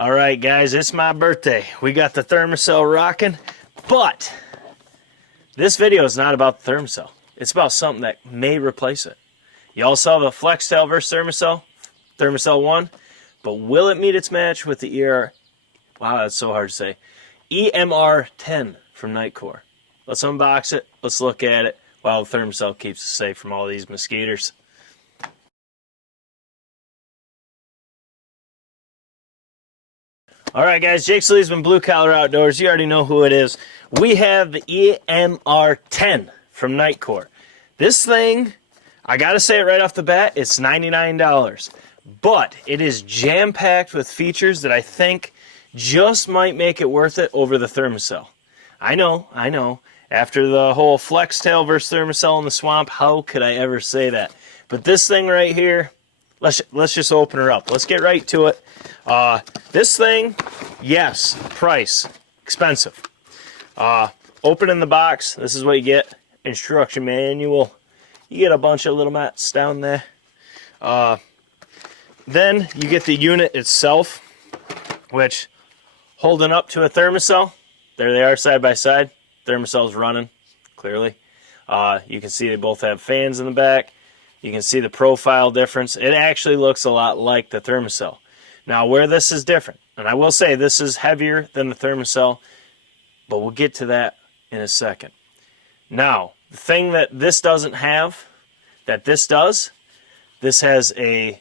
All right, guys, it's my birthday. We got the Thermacell rocking, but this video is not about the Thermacell. It's about something that may replace it. You all saw the FlexTail versus Thermacell 1, but will it meet its match with the wow, that's so hard to say, EMR10 from Nitecore? Let's unbox it. Let's look at it while the Thermacell keeps us safe from all these mosquitoes. All right, guys, Jake Sleesman, Blue Collar Outdoors. You already know who it is. We have the EMR10 from Nitecore. This thing, I got to say it right off the bat, it's $99. But it is jam-packed with features that I think just might make it worth it over the Thermacell. I know. After the whole FlexTail versus Thermacell in the swamp, how could I ever say that? But this thing right here, let's just open her up. Let's get right to it. This thing, yes, price, expensive. Open in the box, this is what you get. Instruction manual. You get a bunch of little mats down there. Then you get the unit itself, which, holding up to a Thermacell, there they are side by side. Thermacell's running, clearly. You can see they both have fans in the back. You can see the profile difference. It actually looks a lot like the Thermacell. Now, where this is different, and I will say this is heavier than the Thermacell, but we'll get to that in a second. Now, the thing that this doesn't have, that this does, this has a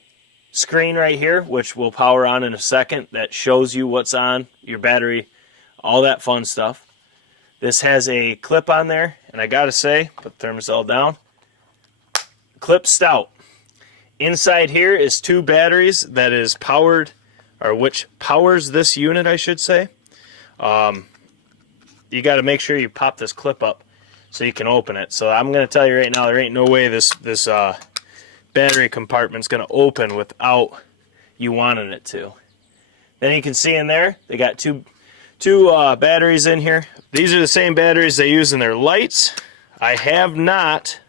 screen right here, which we'll power on in a second, that shows you what's on your battery, all that fun stuff. This has a clip on there, and I gotta say, put the Thermacell down, clip stout. Inside here is two batteries that is powered, or which powers this unit, I should say. You got to make sure you pop this clip up so you can open it. So I'm going to tell you right now, there ain't no way this battery compartment's going to open without you wanting it to. Then you can see in there, they got two batteries in here. These are the same batteries they use in their lights. I have not.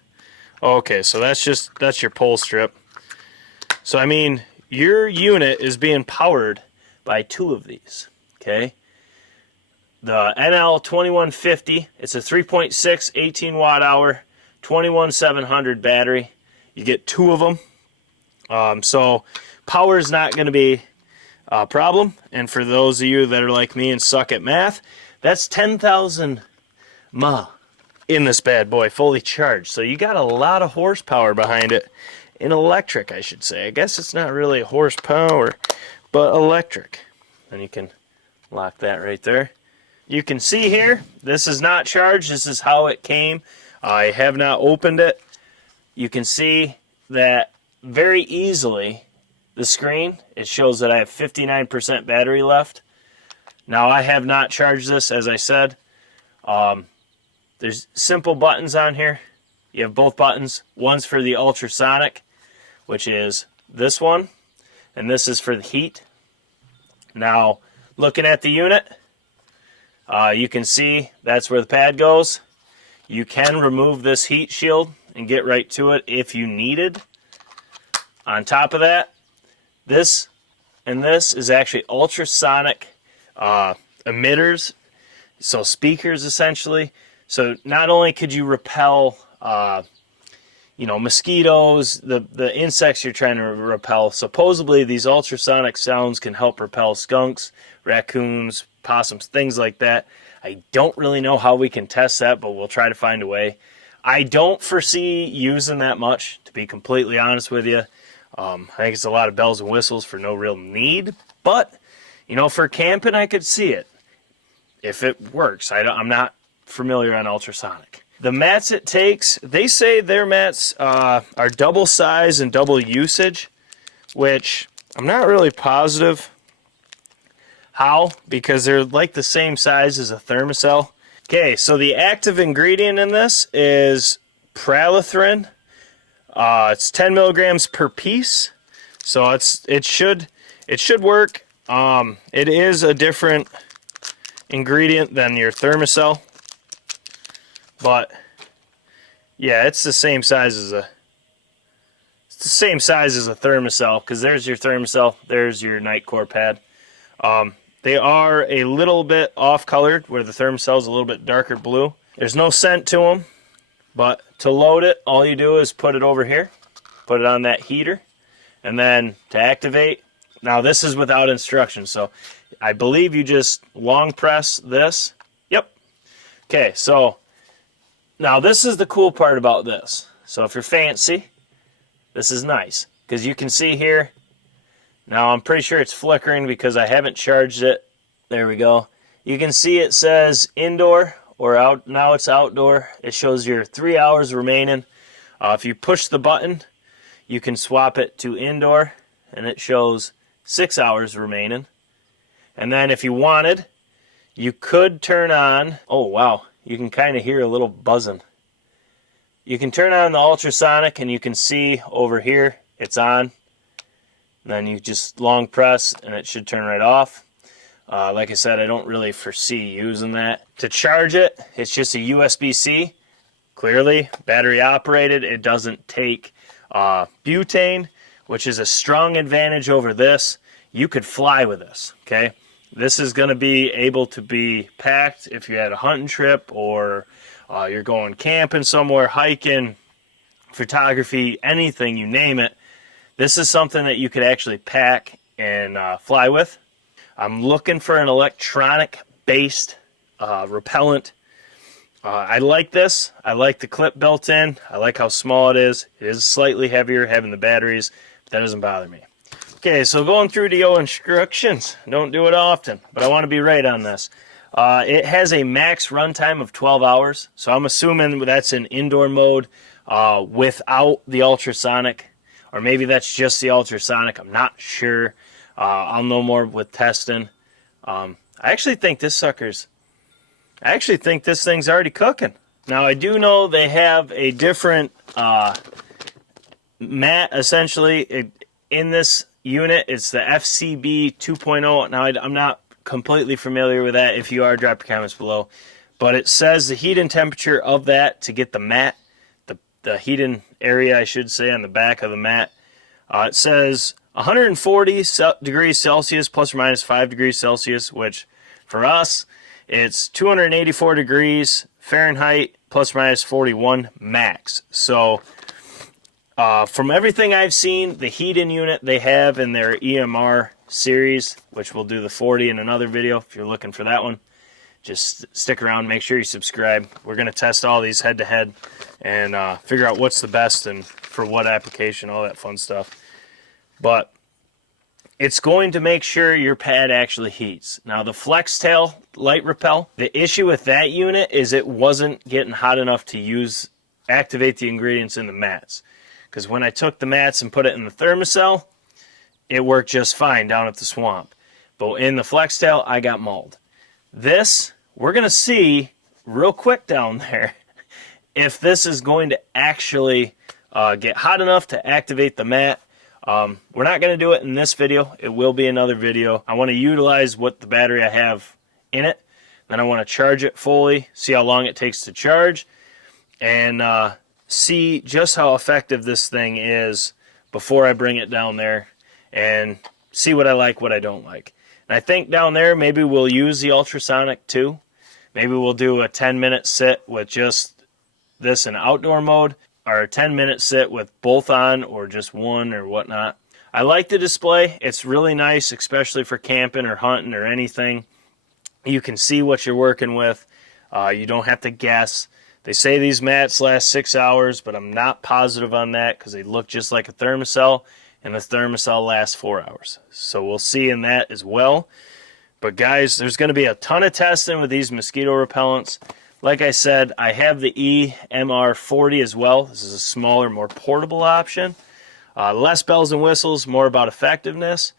Okay, so that's your pole strip. So, I mean, your unit is being powered by two of these, okay? The NL2150, it's a 3.6 18 watt hour, 21700 battery. You get two of them. So, power is not going to be a problem. And for those of you that are like me and suck at math, that's 10,000 mAh in this bad boy, fully charged. So, you got a lot of horsepower behind it. In electric, I should say. I guess it's not really horsepower, but electric. And you can lock that right there. You can see here, this is not charged. This is how it came. I have not opened it. You can see that very easily, the screen, it shows that I have 59% battery left. Now, I have not charged this, as I said. There's simple buttons on here. You have both buttons. One's for the ultrasonic, which is this one, and this is for the heat. Now, looking at the unit, you can see that's where the pad goes. You can remove this heat shield and get right to it if you needed. On top of that, this and this is actually ultrasonic emitters, so speakers essentially. So not only could you repel mosquitoes, the insects you're trying to repel. Supposedly, these ultrasonic sounds can help repel skunks, raccoons, possums, things like that. I don't really know how we can test that, but we'll try to find a way. I don't foresee using that much, to be completely honest with you. I think it's a lot of bells and whistles for no real need, but, for camping, I could see it, if it works. I'm not familiar on ultrasonic. The mats it takes, they say their mats are double size and double usage, which I'm not really positive how, because they're like the same size as a Thermacell. Okay, so the active ingredient in this is pralethrin. It's 10 milligrams per piece, so it should work. It is a different ingredient than your Thermacell. But yeah, it's the same size as a Thermacell, because there's your Thermacell, there's your Nitecore pad. They are a little bit off-colored, where the Thermacell is a little bit darker blue. There's no scent to them, but to load it, all you do is put it over here, put it on that heater, and then to activate, now this is without instructions, so I believe you just long press this. Yep. Okay, so now this is the cool part about this. So if you're fancy, this is nice, because you can see here, now I'm pretty sure it's flickering because I haven't charged it. There we go. You can see it says indoor or out. Now it's outdoor. It shows your 3 hours remaining. If you push the button, you can swap it to indoor, and it shows 6 hours remaining. And then if you wanted, you could turn on, oh wow, you can kind of hear a little buzzing. You can turn on the ultrasonic, and you can see over here it's on. And then you just long press and it should turn right off. Like I said, I don't really foresee using that. To charge it, it's just a USB-C. Clearly, battery operated. It doesn't take butane, which is a strong advantage over this. You could fly with this, okay? This is going to be able to be packed if you had a hunting trip, or you're going camping somewhere, hiking, photography, anything, you name it. This is something that you could actually pack and fly with. I'm looking for an electronic-based repellent. I like this. I like the clip built in. I like how small it is. It is slightly heavier having the batteries, but that doesn't bother me. Okay, so going through the instructions. Don't do it often, but I want to be right on this. It has a max runtime of 12 hours, so I'm assuming that's in indoor mode without the ultrasonic, or maybe that's just the ultrasonic. I'm not sure. I'll know more with testing. I actually think this thing's already cooking. Now, I do know they have a different mat, essentially, in this unit. It's the FCB 2.0. Now, I'm not completely familiar with that. If you are, drop your comments below. But it says the heat and temperature of that to get the mat, the heating area, I should say, on the back of the mat. It says 140 degrees Celsius plus or minus 5 degrees Celsius, which for us, it's 284 degrees Fahrenheit plus or minus 41 max. So from everything I've seen, the heating unit they have in their EMR series, which we'll do the 40 in another video if you're looking for that one, just stick around, make sure you subscribe. We're going to test all these head to head and figure out what's the best and for what application, all that fun stuff. But it's going to make sure your pad actually heats. Now, the FlexTail Light Repel, the issue with that unit is it wasn't getting hot enough to activate the ingredients in the mats. Because when I took the mats and put it in the Thermacell, it worked just fine down at the swamp. But in the FlexTail, I got mauled. This, we're going to see real quick down there if this is going to actually get hot enough to activate the mat. We're not going to do it in this video. It will be another video. I want to utilize what the battery I have in it. Then I want to charge it fully, see how long it takes to charge, and see just how effective this thing is before I bring it down there, and see what I like, what I don't like. And I think down there maybe we'll use the ultrasonic too. Maybe we'll do a 10-minute sit with just this in outdoor mode, or a 10-minute sit with both on, or just one, or whatnot. I like the display. It's really nice, especially for camping or hunting or anything. You can see what you're working with. You don't have to guess. They say these mats last 6 hours, but I'm not positive on that because they look just like a Thermacell, and the Thermacell lasts 4 hours. So we'll see in that as well. But guys, there's going to be a ton of testing with these mosquito repellents. Like I said, I have the EMR40 as well. This is a smaller, more portable option. Less bells and whistles, more about effectiveness.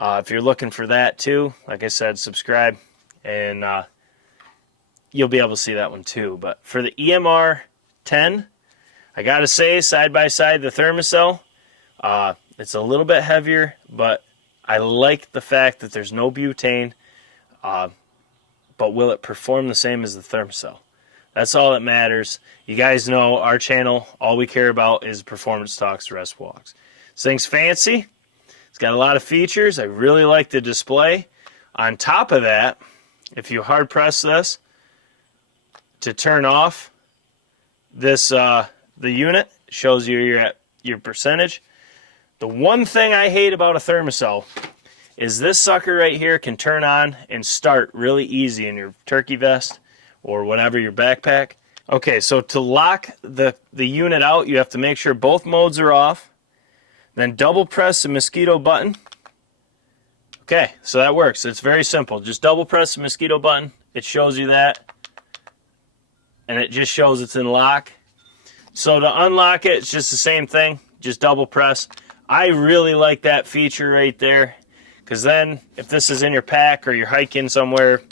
If you're looking for that too, like I said, subscribe, and you'll be able to see that one too. But for the EMR10, I got to say, side by side, the Thermacell, it's a little bit heavier, but I like the fact that there's no butane. But will it perform the same as the Thermacell? That's all that matters. You guys know our channel, all we care about is performance talks, rest walks. This thing's fancy. It's got a lot of features. I really like the display. On top of that, if you hard press this to turn off this the unit, it shows you you're at your percentage. The one thing I hate about a Thermacell is this sucker right here can turn on and start really easy in your turkey vest or whatever, your backpack. Okay, so to lock the unit out, you have to make sure both modes are off. Then double press the Mosquito button. Okay, so that works. It's very simple. Just double press the Mosquito button. It shows you that. And it just shows it's in lock. So to unlock it, it's just the same thing. Just double press. I really like that feature right there, because then if this is in your pack or you're hiking somewhere,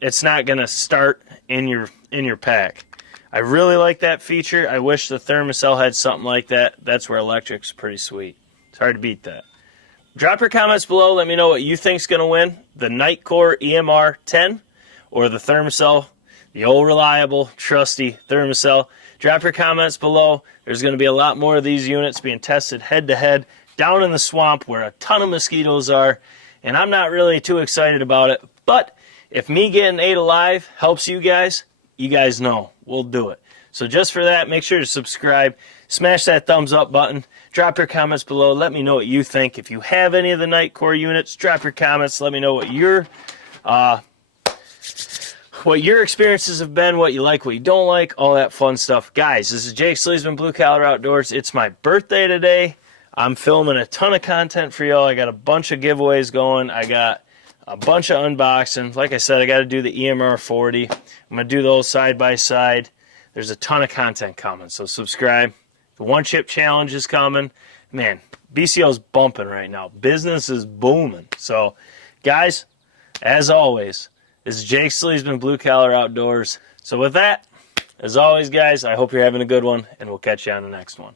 it's not going to start in your pack. I really like that feature. I wish the Thermacell had something like that. That's where electric's pretty sweet. It's hard to beat that. Drop your comments below. Let me know what you think's going to win, the Nitecore EMR10 or the Thermacell, the old reliable, trusty Thermacell. Drop your comments below. There's going to be a lot more of these units being tested head-to-head down in the swamp where a ton of mosquitoes are, and I'm not really too excited about it. But if me getting 8 alive helps you guys know we'll do it. So just for that, make sure to subscribe, smash that thumbs up button, drop your comments below, let me know what you think. If you have any of the Nitecore units, drop your comments, let me know what your experiences have been, what you like, what you don't like, all that fun stuff. Guys, this is Jake Sleesman, Blue Collar Outdoors. It's my birthday today. I'm filming a ton of content for y'all. I got a bunch of giveaways going. I got a bunch of unboxing. Like I said, I got to do the EMR40. I'm going to do those side by side. There's a ton of content coming, so subscribe. The one chip challenge is coming. Man, BCO's bumping right now. Business is booming. So, guys, as always, this is Jake Sleesman, Blue Collar Outdoors. So with that, as always, guys, I hope you're having a good one, and we'll catch you on the next one.